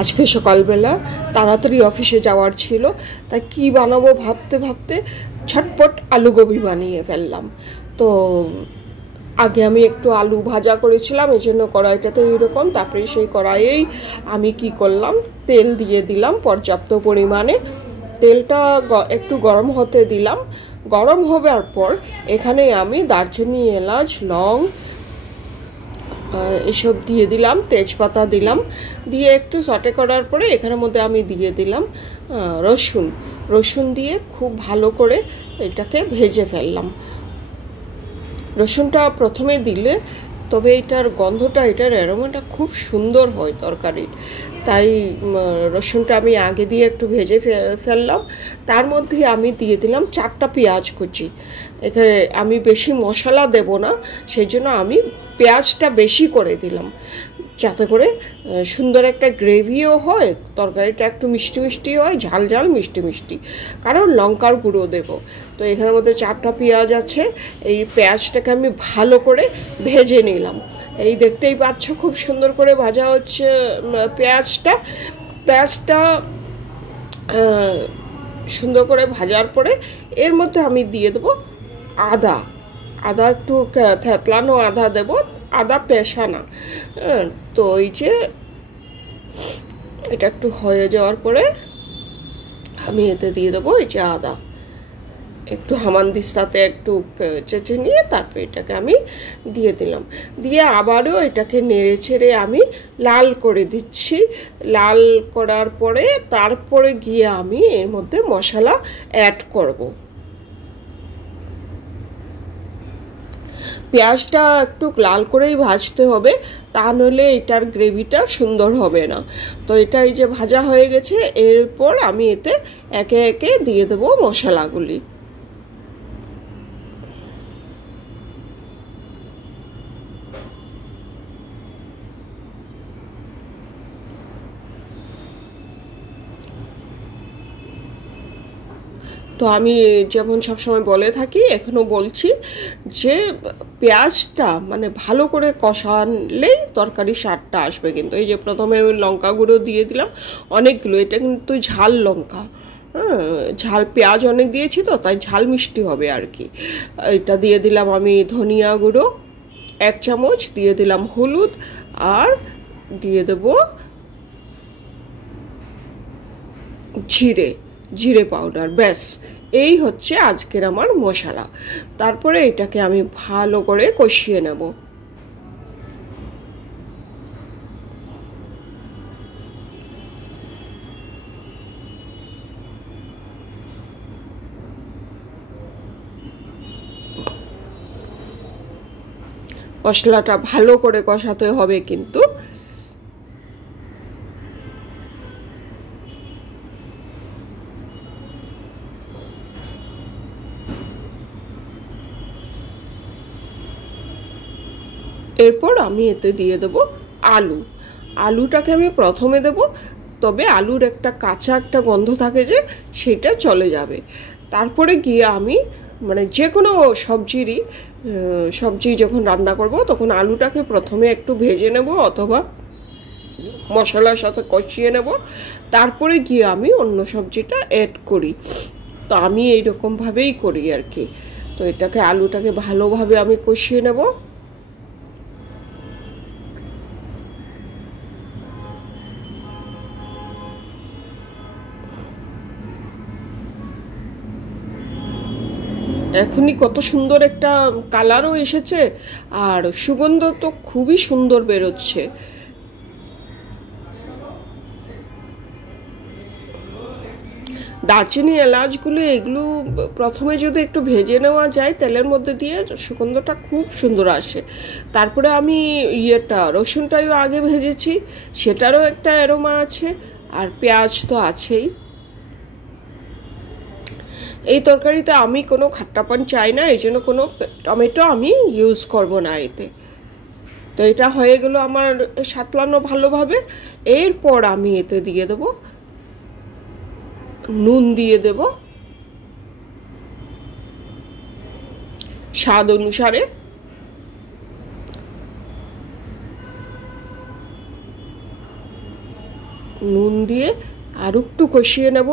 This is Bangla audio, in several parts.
আজকে সকালবেলা তাড়াতাড়ি অফিসে যাওয়ার ছিল, তাই কি বানাবো ভাবতে ভাবতে ঝটপট আলু গোবি বানিয়ে ফেললাম। তো আগে আমি একটু আলু ভাজা করেছিলাম, এই জন্য কড়াইটাতে এইরকম। তারপরে সেই কড়াইয়েই আমি কি করলাম, তেল দিয়ে দিলাম পর্যাপ্ত পরিমাণে। তেলটা একটু গরম হতে দিলাম। গরম হবার পর এখানে আমি দারচিনি, এলাচ, লং এসব দিয়ে দিলাম, তেজপাতা দিলাম। দিয়ে একটু সটে করার পরে এখানের মধ্যে আমি দিয়ে দিলাম রসুন দিয়ে খুব ভালো করে এটাকে ভেজে ফেললাম। রসুনটা প্রথমে দিলে তবে এটার গন্ধটা, এটার অ্যারোমাটা খুব সুন্দর হয় তরকারির, তাই রসুনটা আমি আগে দিয়ে একটু ভেজে ফেললাম। তার মধ্যে আমি দিয়ে দিলাম 4টা পেঁয়াজ কুচি। এখানে আমি বেশি মশলা দেব না, সেই জন্য আমি পেঁয়াজটা বেশি করে দিলাম, যাতে করে সুন্দর একটা গ্রেভিও হয়, তরকারিটা একটু মিষ্টি মিষ্টি হয়, ঝাল ঝাল মিষ্টি মিষ্টি, কারণ লঙ্কার গুঁড়ো দেব। তো এখানের মধ্যে 4টা পেঁয়াজ আছে। এই পেঁয়াজটাকে আমি ভালো করে ভেজে নিলাম। এই দেখতেই পাচ্ছ খুব সুন্দর করে ভাজা হচ্ছে পেঁয়াজটা সুন্দর করে ভাজার পরে এর মধ্যে আমি দিয়ে দেবো আদা একটু থেতলানো আদা দেব, আদা পেশা না। তো এই যে এটা একটু হয়ে যাওয়ার পরে আমি এতে দিয়ে দেবো এই যে আদা একটু হামানদিস্তাতে একটু চেঁচে নিয়ে তারপর এটাকে আমি দিয়ে দিলাম। দিয়ে আবারও এটাকে নেড়ে ছেড়ে আমি লাল করে দিচ্ছি। লাল করার পরে তারপরে গিয়ে আমি এর মধ্যে মশলা অ্যাড করব। পেঁয়াজটা একটু লাল করেই ভাজতে হবে, তা নইলে এটার গ্রেভিটা সুন্দর হবে না। তো এটা এই যে ভাজা হয়ে গেছে, এরপর আমি এতে একে একে দিয়ে দেবো মশলাগুলি। তো আমি যেমন সবসময় বলে থাকি, এখনও বলছি যে পেঁয়াজটা মানে ভালো করে কষালেই তরকারি স্বাদটা আসবে। কিন্তু এই যে প্রথমে আমি লঙ্কা গুঁড়ো দিয়ে দিলাম অনেকগুলো, এটা কিন্তু ঝাল লঙ্কা, ঝাল পেঁয়াজ অনেক দিয়েছি তো তাই ঝাল মিষ্টি হবে আর কি। এটা দিয়ে দিলাম আমি ধনিয়া গুঁড়ো 1 চামচ, দিয়ে দিলাম হলুদ, আর দিয়ে দেব জিরে পাউডার। ব্যাস, এই হচ্ছে আজকের আমার মশলা। তারপরে এটাকে আমি ভালো করে কষিয়ে নেব। মশলাটা ভালো করে কষাতে হবে কিন্তু। এরপর আমি এতে দিয়ে দেব আলুটাকে আমি প্রথমে দেব, তবে আলুর একটা কাঁচা একটা গন্ধ থাকে যে সেটা চলে যাবে। তারপরে গিয়ে আমি মানে যে কোনো সবজি যখন রান্না করব তখন আলুটাকে প্রথমে একটু ভেজে নেব অথবা মশলার সাথে কষিয়ে নেব, তারপরে গিয়ে আমি অন্য সবজিটা অ্যাড করি। তো আমি এইরকমভাবেই করি আর কি। তো আলুটাকে ভালোভাবে আমি কষিয়ে নেব। এখনই কত সুন্দর একটা কালারও এসেছে, আর সুগন্ধ তো খুবই সুন্দর বেরোচ্ছে। দারচিনি, এলাচগুলো এগুলো প্রথমে যদি একটু ভেজে নেওয়া যায় তেলের মধ্যে দিয়ে, সুগন্ধটা খুব সুন্দর আসে। তারপরে আমি রসুনটাও আগে ভেজেছি, সেটারও একটা অ্যারোমা আছে, আর পেঁয়াজ তো আছেই। এই তরকারিতে আমি কোনো খাট্টাপন চাই না, এই জন্য কোনো টমেটো আমি ইউজ করব না এতে। তো এটা হয়ে গেল আমার সাতলানো ভালোভাবে। এরপর আমি এতে দিয়ে দেব নুন, দিয়ে দেব স্বাদ অনুসারে, নুন দিয়ে আর একটু কষিয়ে নেব।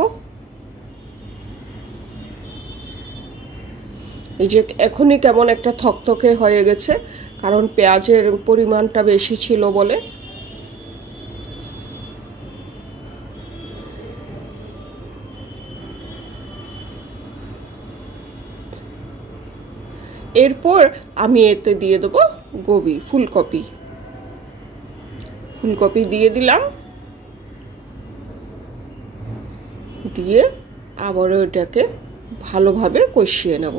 এই যে এখনই কেমন একটা থকথকে হয়ে গেছে, কারণ পেঁয়াজের পরিমাণটা বেশি ছিল বলে। এরপর আমি এতে দিয়ে দেবো ফুলকপি দিয়ে দিলাম, দিয়ে আবারও এটাকে ভালোভাবে কষিয়ে নেব।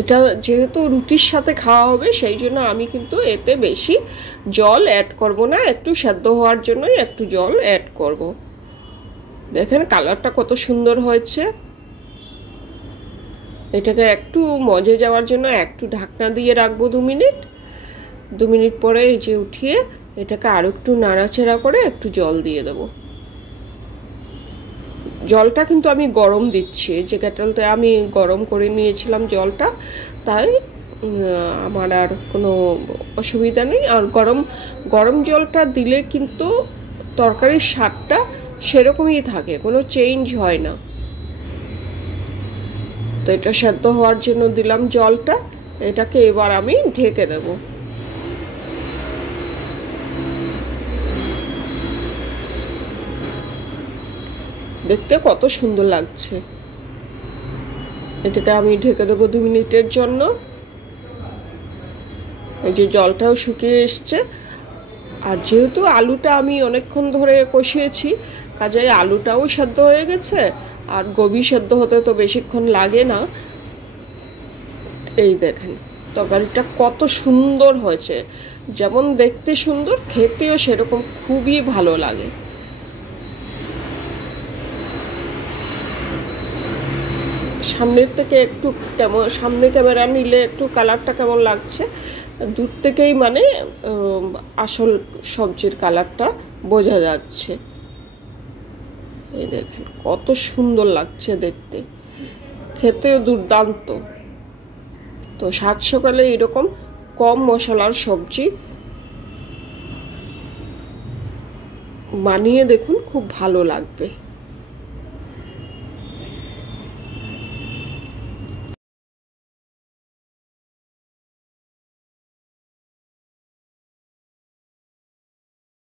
এটা যেহেতু রুটির সাথে খাওয়া হবে, সেই জন্য আমি কিন্তু এতে বেশি জল অ্যাড করব না, একটু সেদ্ধ হওয়ার জন্যই একটু জল অ্যাড করব। দেখেন কালারটা কত সুন্দর হয়েছে। এটাকে একটু মজে যাওয়ার জন্য একটু ঢাকনা দিয়ে রাখবো 2 মিনিট। 2 মিনিট পরে এই যে উঠিয়ে এটাকে আরও একটু নাড়াচাড়া করে একটু জল দিয়ে দেবো। জলটা কিন্তু আমি গরম দিচ্ছি, যে কেটলতে আমি গরম করে নিয়েছিলাম জলটা, তাই আমার আর কোনো অসুবিধা নেই। আর গরম জলটা দিলে কিন্তু তরকারির স্বাদটা সেরকমই থাকে, কোনো চেঞ্জ হয় না। তো এটা সেদ্ধ হওয়ার জন্য দিলাম জলটা, এটাকে এবার আমি ঢেকে দেব। দেখতে কত সুন্দর লাগছে। এটাকে আমি ঢেকে দেবো 2 মিনিটের জন্য। এই যে জলটাও শুকিয়ে এসছে, আর যেহেতু আলুটা আমি অনেকক্ষণ ধরে কষিয়েছি, কাজেই আলুটাও সেদ্ধ হয়ে গেছে, আর গোবি সেদ্ধ হতে তো বেশিক্ষণ লাগে না। এই দেখেন তরকারিটা কত সুন্দর হয়েছে, যেমন দেখতে সুন্দর, খেতেও সেরকম খুবই ভালো লাগে। সামনের থেকে একটু কেমন, সামনে ক্যামেরা নিলে একটু কালারটা কেমন লাগছে, দূর থেকেই মানে আসল সবজির কালারটা বোঝা যাচ্ছে। এই দেখেন কত সুন্দর লাগছে দেখতে, খেতেও দুর্দান্ত। তো সাত সকালে এরকম কম মশলার সবজি বানিয়ে দেখুন, খুব ভালো লাগবে।